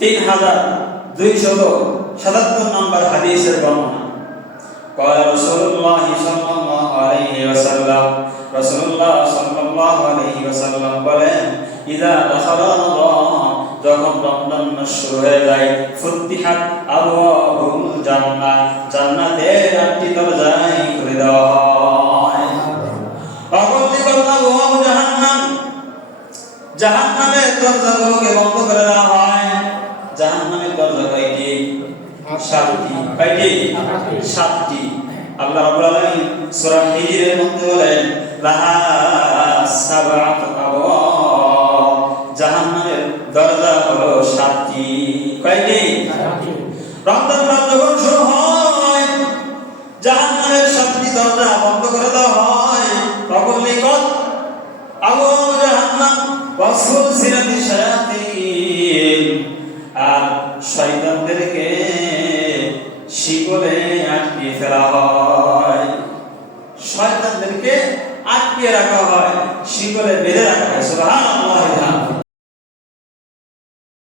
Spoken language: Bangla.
3277 নম্বর হাদিসের বর্ণনা। قال رسول الله صلى الله عليه وسلم রাসূলুল্লাহ সাল্লাল্লাহু আলাইহি ওয়াসাল্লাম বলেন, ইযা দাখালা রমাদান, যখন রমজান মাস শুরু হয়ে যায়, ফুতিহাত আবওয়াবুল জান্নাহ, জান্নাতের 8টি দরজাই খুলে দেওয়া হয়। ওয়াগুলিকাত আবওয়াবু জাহান্নাম, জাহান্নামের দরজাগুলোকে বন্ধ করে দেওয়া হয়। জাহান্নামের দরজা কয়টি? 7টি। কয়টি? 7টি। আল্লাহ রাব্বুল আলামিন সূরা হিজরের মধ্যে বলেন, লাহা সাবআতু আবওয়াব, জাহান্নামের দরজা হলো 7টি। কয়টি? 7টি। রমজান মাস যখন শুরু হয়, জাহান্নামের 7টি দরজা বন্ধ করে দেওয়া হয়। ওয়াগুলিকাত আবওয়াবু জাহান্নাম ওয়া সুলসিলাতিশ শায়াতিন, আর শয়তানদেরকে শিকলে আটকে ফেলা হয়। শয়তানদেরকে আটকে রাখা হয়, শিকলে বেঁধে রাখা হয়। সুবহানাল্লাহ।